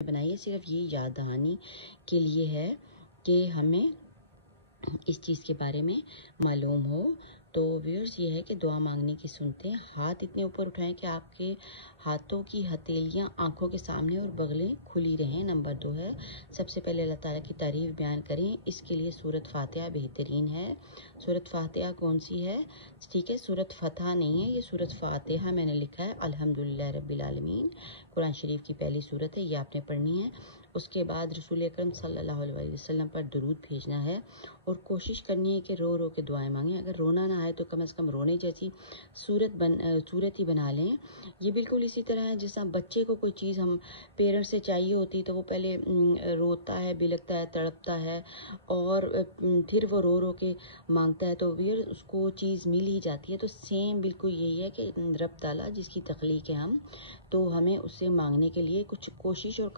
بنائی ہے صرف یہ یاد دہانی کے لیے ہے کہ ہمیں اس چیز کے بارے میں معلوم ہو۔ تو ویورز یہ ہے کہ دعا مانگنے کی سنتے ہیں، ہاتھ اتنے اوپر اٹھائیں کہ آپ کے ہاتھوں کی ہتھیلیاں آنکھوں کے سامنے اور بغلیں کھلی رہیں۔ نمبر 2 ہے سب سے پہلے اللہ تعالیٰ کی تعریف بیان کریں، اس کے لیے سورۃ فاتحہ بہترین ہے۔ سورۃ فاتحہ کون سی ہے؟ ٹھیک ہے، سورۃ فتح نہیں ہے، یہ سورۃ فاتحہ میں نے لکھا ہے۔ الحمدللہ رب العالمین قرآن شریف کی پہلی سورت ہے، یہ آپ نے پڑھنی ہے۔ اس کے بعد رسول اکرم صلی اللہ علیہ وسلم پر درود بھیجنا ہے اور کوشش کرنی ہے کہ رو رو کے دعائیں مانگیں۔ اگر رونا نہ آئے تو کم از کم رونے جیسی صورت ہی بنا لیں۔ یہ بالکل اسی طرح ہے جس طرح بچے کو کوئی چیز ہم پیرنٹ سے چاہیے ہوتی تو وہ پہلے روتا ہے، بلکتا ہے، تڑپتا ہے اور پھر وہ رو رو کے مانگتا ہے تو اس کو چیز مل ہی جاتی ہے۔ تو سیم بالکل یہی ہے کہ رب تعالیٰ جس کی تخلیق ہے ہم، تو ہمیں اس سے مانگنے کے لیے کچھ کوشش اور